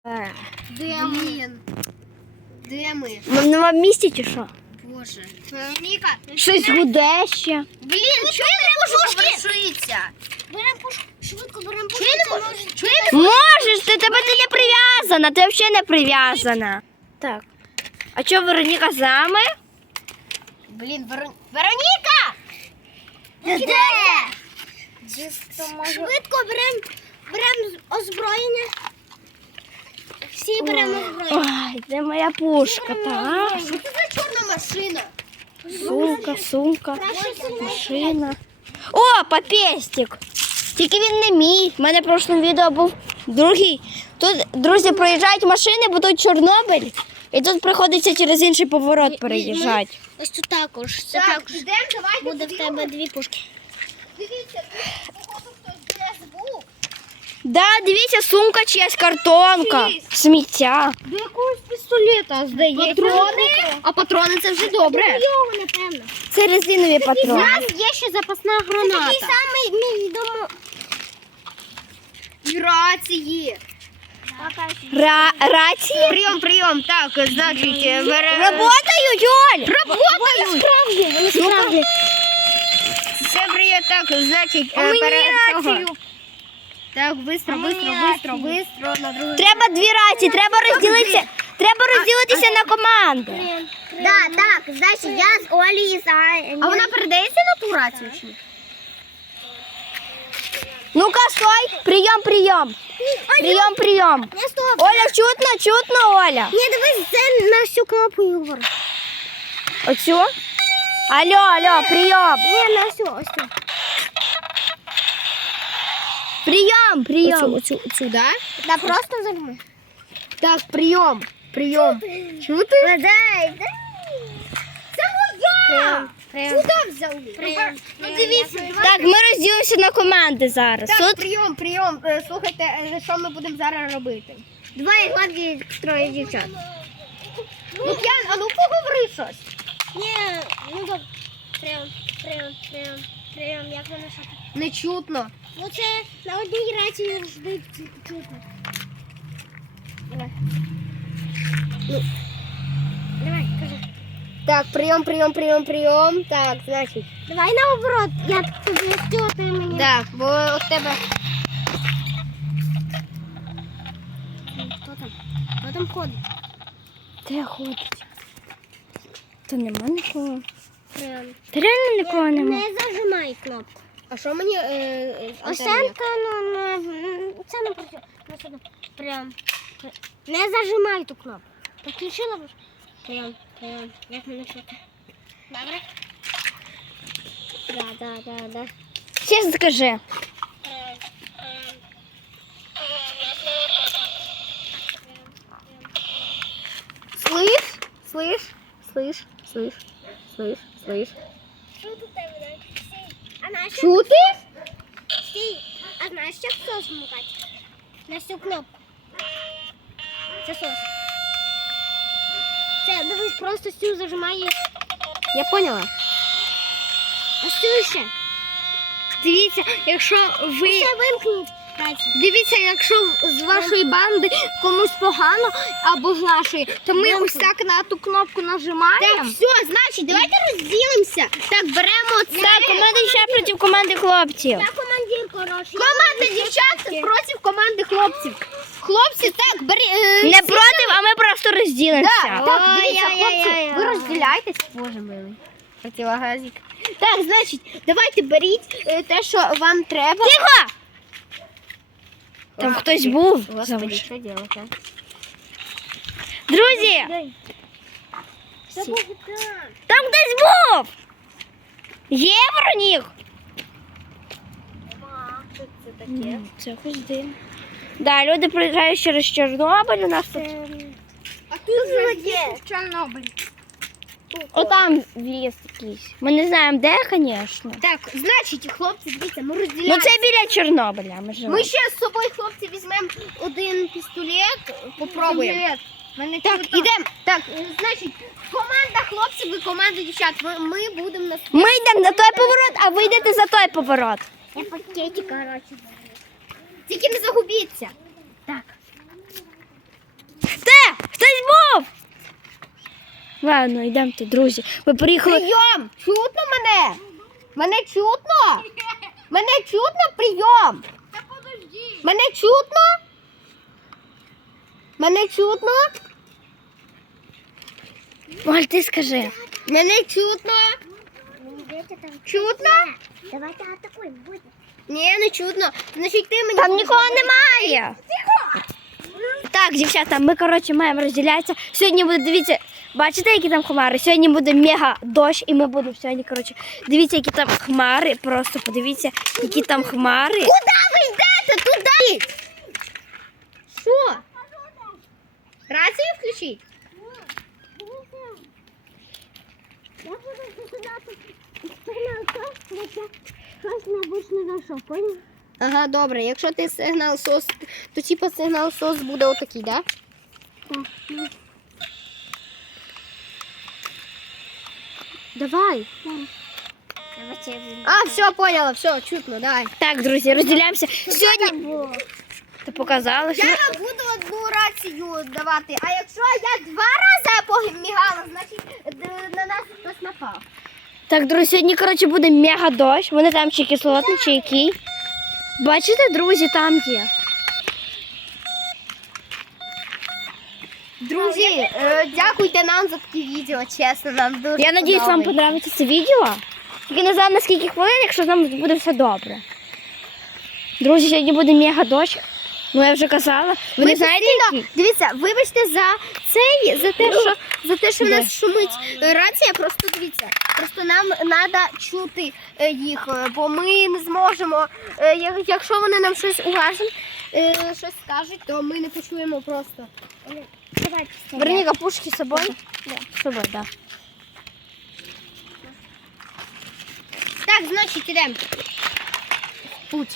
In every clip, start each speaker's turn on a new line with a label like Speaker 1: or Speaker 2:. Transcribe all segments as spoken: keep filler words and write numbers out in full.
Speaker 1: Де ми? Де ми?
Speaker 2: Ми в новому місті чи що?
Speaker 1: Боже. Вероніка,
Speaker 2: Щось гуде ще.
Speaker 1: блін, чого я не можу повершитися? Беремо пушку, швидко беремо пушку. Чого я не можу? Чого я не
Speaker 2: Можеш, ти тебе ти не прив'язана, ти взагалі не прив'язана. Так. А що Вероніка з нами?
Speaker 1: Блін, Верон... Вероніка! Де? Швидко беремо берем озброєння. Всі беремо озброєння.
Speaker 2: Ой, де моя пушка, так?
Speaker 1: Що це за чорна машина?
Speaker 2: Сумка, сумка, машина. О, папестик. Тільки він не мій. У мене в прошлому відео був другий. Тут, друзі, проїжджають машини, бо тут Чорнобиль. І тут приходиться через інший поворот переїжджати.
Speaker 1: Ось тут також. Це
Speaker 3: Так,
Speaker 1: також
Speaker 3: ідемо, давайте
Speaker 1: буде в тебе
Speaker 3: подивимось.
Speaker 1: дві пушки.
Speaker 3: Дивіться, тут походу хтось біля звук.
Speaker 2: Да, дивіться, сумка чиясь, картонка, сміття.
Speaker 1: До якогось пістолета, здається.
Speaker 3: Патрони?
Speaker 1: А патрони це вже добре.
Speaker 3: Його, напевно.
Speaker 2: Це резинові
Speaker 1: У
Speaker 2: патрони.
Speaker 1: нас є ще запасна граната.
Speaker 3: Такий самий мій домо. І рації.
Speaker 2: Ра рації?
Speaker 1: Прийом, прийом. Так, значить, беремо.
Speaker 2: Работають, Оль!
Speaker 1: Работають!
Speaker 2: Справді, вони справді.
Speaker 1: Все прийом, так, значить,
Speaker 2: А мені
Speaker 1: перед цього.
Speaker 2: рацію.
Speaker 1: Так, бистро, бистро, бистро, бистро. На другу.
Speaker 2: Треба дві рації, треба розділитися. Треба розділитися на команди.
Speaker 3: Да, так, значить, я з Олі і Саня.
Speaker 1: А вона передається на ту рацію чи ні?
Speaker 2: Ну-ка, стой! Прийом, прийом. Прийом, прийом.
Speaker 3: Не стоп.
Speaker 2: Оля, чутно, чутно, Оля.
Speaker 3: Ні, дивись, це на всю кнопку Ігор.
Speaker 2: Оцю? Алло, алло, прийом.
Speaker 3: Ні, на всю, ось тут.
Speaker 2: Прийом, прийом.
Speaker 1: Оцю, оцю, да?
Speaker 3: Да, просто зажми.
Speaker 1: Так, прийом, прийом. Чути?
Speaker 3: Дай, дай. Це моя! Куди взяли?
Speaker 1: Прийом.
Speaker 3: Ну дивіться,
Speaker 2: Так, ми розділимося на команди зараз.
Speaker 1: Так,
Speaker 2: Тут
Speaker 1: прийом, прийом. Е, Слухайте, е, що ми будемо зараз робити?
Speaker 3: два і гладкі троє дівчат.
Speaker 1: Ну, Ян, а ну поговори щось.
Speaker 3: Ні, ну добре. Прийом, прийом, прийом, прийом, як воно що тут?
Speaker 1: Не чутно.
Speaker 3: Ну це на одній рації завжди чутно. Давай. Ну. Давай, кажи.
Speaker 1: Так, прийом, прийом, прийом, прийом. Так, значить.
Speaker 3: Давай наоборот, я тобі стьоти мені.
Speaker 1: Так, бо от тебе.
Speaker 3: Хто там? Хто там ходить?
Speaker 2: де ходить? То нема нікого.
Speaker 3: Прям.
Speaker 2: Та реально нікого нема.
Speaker 3: Не зажимай кнопку.
Speaker 1: А що мені е, е, з антеною?
Speaker 3: Осянка, ну, ну, це не працює. Ну, сюди. Прям. Не зажимай ту кнопку. Підключила б? Прям, прям. Як мене чути? Добре? Да, да, да, да.
Speaker 2: Ще скажи.
Speaker 1: Слышь? Слышь? Слышь? Слышь? Слышь? Слышь?
Speaker 3: Що тут тебе? Стій. А нащо?
Speaker 1: Чути?
Speaker 3: Стій. А знаєш, як сос вмикати? На всю кнопку. Це сос. Це, дивись, просто стю зажимаєш.
Speaker 1: Я поняла.
Speaker 3: А стю ще.
Speaker 1: Дивіться, якщо ви...
Speaker 3: Ще вимкніть. Рацію.
Speaker 1: Дивіться, якщо з вашої банди комусь погано або з нашої, то ми ось так на ту кнопку нажимаємо. Так, все, значить, давайте розділимося. Так, беремо це.
Speaker 2: Так, команда дівчат проти команди хлопців.
Speaker 3: Я командир, коротше.
Speaker 1: Команда дівчат проти команди хлопців. Хлопці, так, бери... е,
Speaker 2: Не
Speaker 1: всі-
Speaker 2: проти, а ми просто розділимося.
Speaker 1: Так, так,
Speaker 3: Ой,
Speaker 1: дивіться,
Speaker 3: ой,
Speaker 1: хлопці,
Speaker 3: ой, ой,
Speaker 1: ви
Speaker 3: ой.
Speaker 1: розділяйтесь. Боже милий. Противогазик. Так, значить, давайте беріть е, те, що вам треба.
Speaker 2: Тихо! Там хтось був.
Speaker 1: Господи,
Speaker 2: Завжди.
Speaker 1: що робити?
Speaker 2: Друзі,
Speaker 3: Це був екран.
Speaker 2: там хтось був. Є Веронік?
Speaker 1: Що це таке?
Speaker 2: М, Це якось дим. Да, люди приїжджають через Чорнобиль, у нас тут.
Speaker 3: А тут злодє. Чорнобиль.
Speaker 2: Отам ліс якийсь. Ми не знаємо, де, звісно.
Speaker 1: Так, значить, хлопці, дивіться, ми
Speaker 2: Ну
Speaker 1: розділяємо.
Speaker 2: це біля Чорнобиля. Ми живемо.
Speaker 1: Ми ще з собою, хлопці, візьмемо один пістолет, попробуємо. Так, ідемо. Так, е, значить, команда хлопців і команда дівчат. Ми, ми будемо на
Speaker 2: Ми йдемо на той поворот, а ви йдете за той поворот.
Speaker 3: Я пакетик, коротше.
Speaker 1: Тільки не загубіться. Так.
Speaker 2: ладно, йдемо, друзі. Ми приїхали.
Speaker 3: Прийом! Чутно мене? Мене чутно? Мене чутно? Прийом! Мене чутно? Мене чутно?
Speaker 2: Оль, ти скажи.
Speaker 3: Мене чутно? Чутно?
Speaker 1: Давайте атакуємо, буде.
Speaker 3: Ні, не чутно. Значить, ти мені...
Speaker 2: Там нікого немає. Так, дівчата, ми, коротше, маємо розділятися. Сьогодні буде, дивіться, бачите, які там хмари? Сьогодні буде мега дощ, і ми будемо сьогодні, коротше, дивіться, які там хмари. Просто подивіться, які там хмари.
Speaker 3: Куди ви йдете? Туди! Що? Рацію включіть?
Speaker 1: Я буду закидати сигнал сос, щось необычне знайшов, поняв?
Speaker 3: Ага, добре. Якщо ти сигнал сос, то типа сигнал сос буде отакий, да?
Speaker 1: Так.
Speaker 3: Давай.
Speaker 1: Давайте я буду.
Speaker 3: А, все, поняла, все, чутно, давай.
Speaker 2: Так, друзі, розділяємося. Сьогодні ти показала, що...
Speaker 3: Я буду одну рацію давати, а якщо я два рази помігала, значить д- на нас хтось напав.
Speaker 2: Так, друзі, сьогодні, коротше, буде мега дощ. Вони там чи кислотний, чи який. Бачите, друзі, там є.
Speaker 3: Друзі, е, дякуйте нам за такі відео, чесно, нам дуже
Speaker 2: Я надіюсь, вам
Speaker 3: подобається.
Speaker 2: подобається це відео. Тільки не знаю, на скільки хвилин, якщо там буде все добре. Друзі, сьогодні буде мега дощ. Ну, я вже казала. Ви не
Speaker 3: Ми
Speaker 2: знаєте,
Speaker 3: постійно-
Speaker 2: який?
Speaker 3: Дивіться, вибачте за цей, за те, що за те, що в
Speaker 2: Да.
Speaker 3: нас шумить е, рація. Просто дивіться, просто нам треба чути е, їх, е, бо ми не зможемо. е, я- Якщо вони нам щось угажуть, е, щось скажуть, то ми не почуємо просто.
Speaker 1: Давайте.
Speaker 2: Вероніка, пушки з собою? Да. З собою, так. Да.
Speaker 3: Так, значить, ідемо. Путь.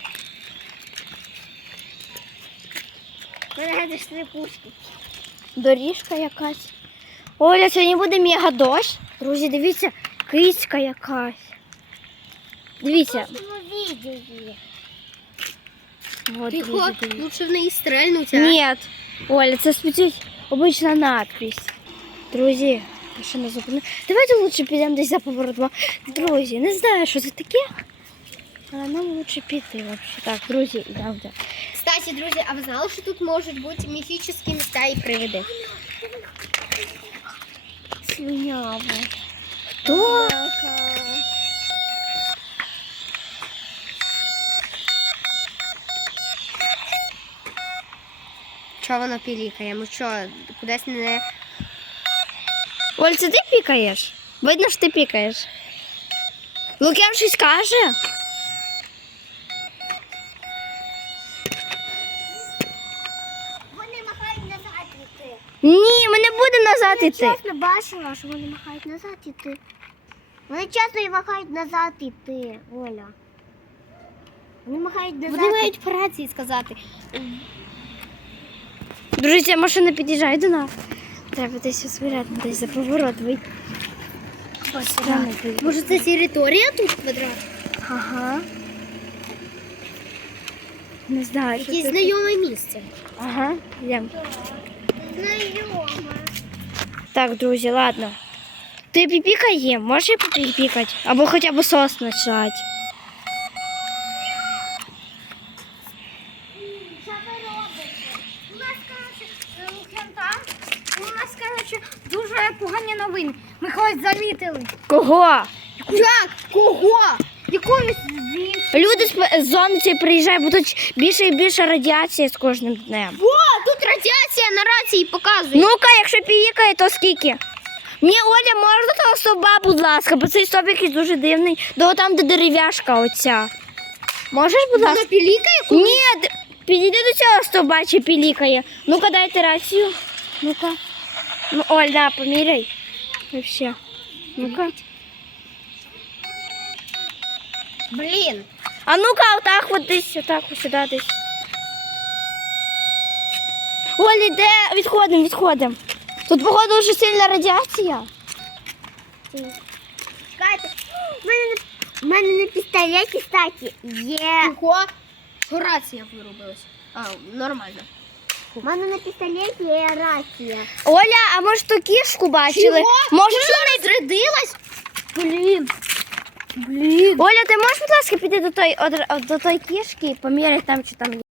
Speaker 1: Мене три пушки.
Speaker 2: Доріжка якась. Оля, сьогодні буде мега дощ. Друзі, дивіться, кицька якась. Дивіться.
Speaker 1: Ну, відео.
Speaker 2: Вот,
Speaker 3: Тихо,
Speaker 2: друзі, дивіться.
Speaker 3: лучше в неї стрельнуть. а?
Speaker 2: Ні, Оля, це спеці... обична надпись. Друзі, я ще не зупиню. Давайте лучше підемо десь за поворотом. Друзі, не знаю, що це таке. Але нам лучше піти взагалі. Так, друзі, йдемо.
Speaker 3: Кстати, друзі, а ви знали, що тут можуть бути міфічні міста і привиди?
Speaker 2: Слюняво. Хто?
Speaker 3: Чого воно пілікає? Ми що, кудись не...
Speaker 2: Оль, це ти пікаєш? Видно, що ти пікаєш. Лук'ян щось каже?
Speaker 1: Вони махають назад іти.
Speaker 2: Ні, ми не будемо назад
Speaker 1: Я
Speaker 2: іти.
Speaker 1: чесно бачила, що вони махають назад іти. Вони часто і махають назад іти, Оля. Вони махають назад.
Speaker 3: Вони мають по рації сказати.
Speaker 2: Друзі, машина під'їжджає до нас. Треба десь освіряти, десь за поворот вийти. Странно вийти.
Speaker 3: Може, це територія тут квадрат?
Speaker 2: Ага. Не знаю, що
Speaker 3: Якесь
Speaker 2: це.
Speaker 3: знайоме місце.
Speaker 2: Ага, йдемо.
Speaker 1: Знайома.
Speaker 2: Так, друзі, ладно. Ти піпікай їм, можеш і попіпікати? Або хоча б сос почати.
Speaker 1: Що ви робите? У нас, коротше, Лук'янта, у нас, коротше, дуже погані новини. Ми когось замітили.
Speaker 2: Кого?
Speaker 3: Як? Кого?
Speaker 1: Якоюсь звідси.
Speaker 2: Люди з п- з зони цієї приїжджають, бо тут більше і більше радіації з кожним днем.
Speaker 3: О, тут радіація на рації показує.
Speaker 2: Ну-ка, якщо пікає, то скільки? Мені, Оля, можна того стовба, будь ласка, бо цей стовп якийсь дуже дивний. До там, де дерев'яшка оця. Можеш, будь ласка?
Speaker 3: Воно пілікає?
Speaker 2: Ні, д- підійди до цього стовба, чи пілікає. Ну-ка, дайте рацію. Ну-ка. Ну, Оль, да, поміряй. І все. Ну-ка.
Speaker 3: Блін.
Speaker 2: А ну-ка, отак от десь, отак ось сюди десь. Олі, де? Відходимо, відходимо. Тут, походу, дуже сильна радіація.
Speaker 1: Чекайте. У мене, на- в мене на пістолеті, кстати, є.
Speaker 3: Кого? Що рація вирубилась? А, нормально. У мене на пістолеті є рація.
Speaker 2: Оля, а може ту кішку бачили? Може,
Speaker 3: Вона відрядилась? Блін. Блін.
Speaker 2: Оля, ти можеш, будь ласка, піти до той, од- до той кішки і поміряти там, чи там є?